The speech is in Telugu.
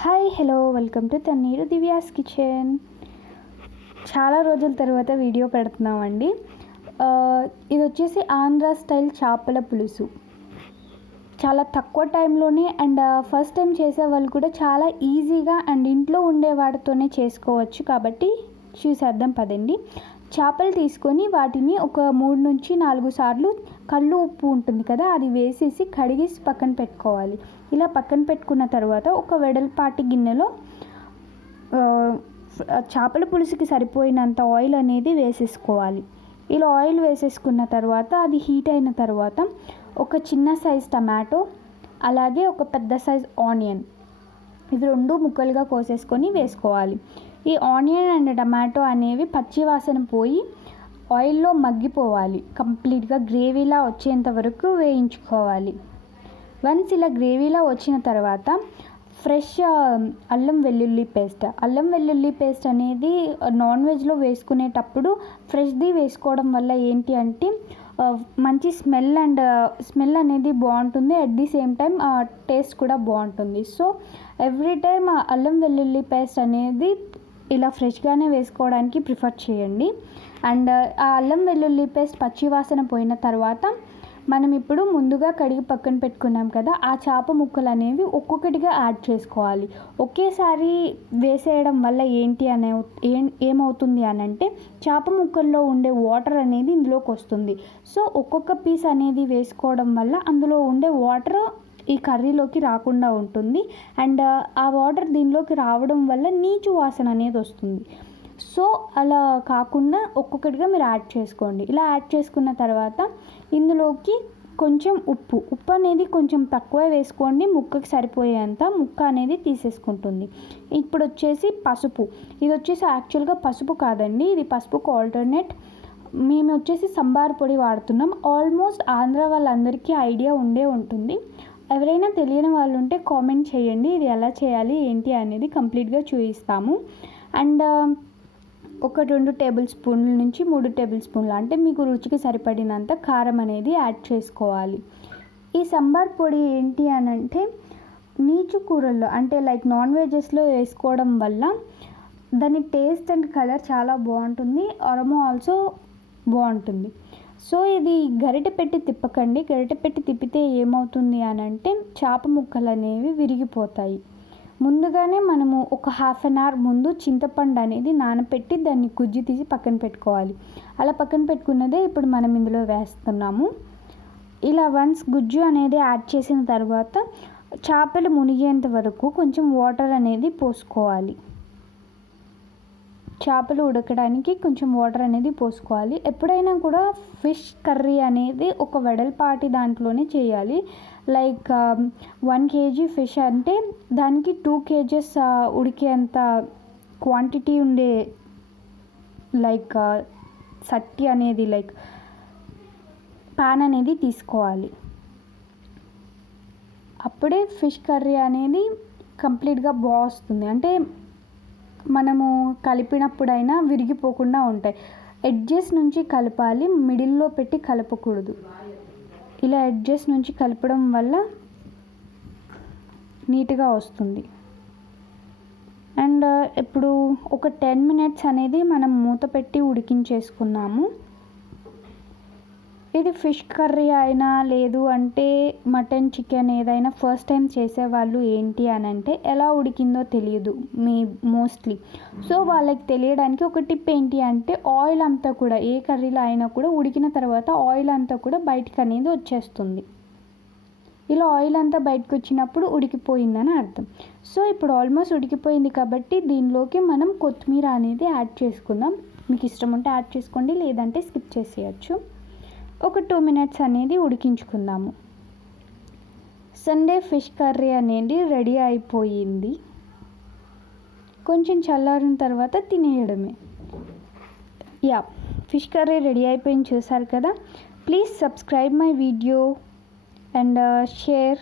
Hi hello welcome to Tanneeru Divya's kitchen. చాలా రోజుల తర్వాత వీడియో పెడుతున్నామండి. ఇది వచ్చేసి ఆంధ్ర స్టైల్ చేపల పులుసు. చాలా తక్కువ టైంలోనే అండ్ ఫస్ట్ టైం చేసే వాళ్ళు కూడా చాలా ఈజీగా అండ్ ఇంట్లో ఉండే వాటితోనే చేసుకోవచ్చు. కాబట్టి చూసేద్దాం పదండి. చేపలు తీసుకొని వాటిని ఒక 3 నుంచి 4 సార్లు కళ్ళు ఉప్పు ఉంటుంది కదా, అది వేసేసి కడిగేసి పక్కన పెట్టుకోవాలి. ఇలా పక్కన పెట్టుకున్న తర్వాత ఒక వెడల్పాటి గిన్నెలో చేపల పులుసుకి సరిపోయినంత ఆయిల్ అనేది వేసేసుకోవాలి. ఇలా ఆయిల్ వేసేసుకున్న తర్వాత అది హీట్ అయిన తర్వాత ఒక చిన్న సైజ్ టమాటో, అలాగే ఒక పెద్ద సైజ్ ఆనియన్, ఇవి 2 ముక్కలుగా కోసేసుకొని వేసుకోవాలి. ఈ ఆనియన్ అండ్ టమాటో అనేవి పచ్చి వాసన పోయి ఆయిల్లో మగ్గిపోవాలి. కంప్లీట్గా గ్రేవీలా వచ్చేంత వరకు వేయించుకోవాలి. వన్స్ ఇలా గ్రేవీలా వచ్చిన తర్వాత ఫ్రెష్ అల్లం వెల్లుల్లి పేస్ట్ అనేది నాన్ వెజ్లో వేసుకునేటప్పుడు ఫ్రెష్ది వేసుకోవడం వల్ల ఏంటి అంటే మంచి స్మెల్ అనేది బాగుంటుంది. At the same time taste కూడా బాగుంటుంది. సో ఎవ్రీ టైమ్ అల్లం వెల్లుల్లి పేస్ట్ అనేది ఇలా ఫ్రెష్గానే వేసుకోవడానికి ప్రిఫర్ చేయండి. అండ్ ఆ అల్లం వెల్లుల్లి పేస్ట్ పచ్చి వాసన పోయిన తర్వాత మనం ఇప్పుడు ముందుగా కడిగి పక్కన పెట్టుకున్నాం కదా, ఆ చేప ముక్కలు అనేవి ఒక్కొక్కటిగా యాడ్ చేసుకోవాలి. ఒకేసారి వేసేయడం వల్ల ఏమవుతుంది అని అంటే చేప ముక్కల్లో ఉండే వాటర్ అనేది ఇందులోకి వస్తుంది. సో ఒక్కొక్క పీస్ అనేది వేసుకోవడం వల్ల అందులో ఉండే వాటర్ ఈ కర్రీలోకి రాకుండా ఉంటుంది. అండ్ ఆ వాటర్ దీనిలోకి రావడం వల్ల నీచు వాసన అనేది వస్తుంది. సో అలా కాకుండా ఒక్కొక్కటిగా మీరు యాడ్ చేసుకోండి. ఇలా యాడ్ చేసుకున్న తర్వాత ఇందులోకి కొంచెం ఉప్పు అనేది కొంచెం తక్కువ వేసుకోండి. ముక్కకి సరిపోయేంత ముక్క అనేది తీసేసుకుంటుంది. ఇప్పుడు వచ్చేసి పసుపు. ఇది వచ్చేసి యాక్చువల్గా పసుపు కాదండి, ఇది పసుపుకు ఆల్టర్నేట్. మేము వచ్చేసి సంబార్ పొడి వాడుతున్నాం. ఆల్మోస్ట్ ఆంధ్ర వాళ్ళందరికీ ఐడియా ఉండే ఉంటుంది. ఎవరైనా తెలియని వాళ్ళు ఉంటే కామెంట్ చేయండి, ఇది ఎలా చేయాలి ఏంటి అనేది కంప్లీట్గా చూపిస్తాము. అండ్ ఒక 2 టేబుల్ స్పూన్ల నుంచి 3 టేబుల్ స్పూన్లు అంటే మీకు రుచికి సరిపడినంత కారం అనేది యాడ్ చేసుకోవాలి. ఈ సంబార్ పొడి ఏంటి అని అంటే నీచు కూరల్లో అంటే లైక్ నాన్ వెజెస్లో వేసుకోవడం వల్ల దాని టేస్ట్ అండ్ కలర్ చాలా బాగుంటుంది. అరోమా ఆల్సో బాగుంటుంది. సో ఇది గరిటె పెట్టి తిప్పకండి. గరిటె పెట్టి తిప్పితే ఏమవుతుంది అని అంటే చేప ముక్కలు అనేవి విరిగిపోతాయి. ముందుగానే మనము ఒక 1/2 అవర్ ముందు చింతపండు అనేది నానపెట్టి దాన్ని గుజ్జు తీసి పక్కన పెట్టుకోవాలి. అలా పక్కన పెట్టుకున్నదే ఇప్పుడు మనం ఇందులో వేస్తున్నాము. ఇలా వన్స్ గుజ్జు అనేది యాడ్ చేసిన తర్వాత చేపలు మునిగేంత వరకు కొంచెం వాటర్ అనేది పోసుకోవాలి. చేపలు ఉడకడానికి కొంచెం వాటర్ అనేది పోసుకోవాలి. ఎప్పుడైనా కూడా ఫిష్ కర్రీ అనేది ఒక వెడల్పాటి దాంట్లోనే చేయాలి. లైక్ 1 kg ఫిష్ అంటే దానికి 2 kgs ఉడికేంత క్వాంటిటీ ఉండే లైక్ సట్టి అనేది లైక్ పాన్ అనేది తీసుకోవాలి. అప్పుడే ఫిష్ కర్రీ అనేది కంప్లీట్గా బాగా వస్తుంది. అంటే మనము కలిపినప్పుడైనా విరిగిపోకుండా ఉంటాయి. ఎడ్జెస్ నుంచి కలపాలి, మిడిల్లో పెట్టి కలపకూడదు. ఇలా ఎడ్జెస్ నుంచి కలపడం వల్ల నీట్గా వస్తుంది. అండ్ ఇప్పుడు ఒక 10 minutes అనేది మనం మూత పెట్టి ఉడికించేసుకున్నాము. ఇది ఫిష్ కర్రీ అయినా లేదు అంటే మటన్ చికెన్ ఏదైనా ఫస్ట్ టైం చేసేవాళ్ళు ఏంటి అని అంటే ఎలా ఉడికిందో తెలియదు మోస్ట్లీ. సో వాళ్ళకి తెలియడానికి ఒక టిప్ ఏంటి అంటే ఆయిల్ అంతా కూడా ఏ కర్రీలో అయినా కూడా ఉడికిన తర్వాత ఆయిల్ అంతా కూడా బయటకు అనేది వచ్చేస్తుంది. ఇలా ఆయిల్ అంతా బయటకు వచ్చినప్పుడు ఉడికిపోయిందని అర్థం. సో ఇప్పుడు ఆల్మోస్ట్ ఉడికిపోయింది కాబట్టి దీనిలోకి మనం కొత్తిమీర అనేది యాడ్ చేసుకుందాం. మీకు ఇష్టం ఉంటే యాడ్ చేసుకోండి, లేదంటే స్కిప్ చేసేయచ్చు. ఒక 2 minutes అనేది ఉడికించుకుందాము. సండే ఫిష్ కర్రీ అనేది రెడీ అయిపోయింది. కొంచెం చల్లారిన తర్వాత తినేయడమే. ఫిష్ కర్రీ రెడీ అయిపోయింది, చూసారు కదా. Please subscribe my video and share.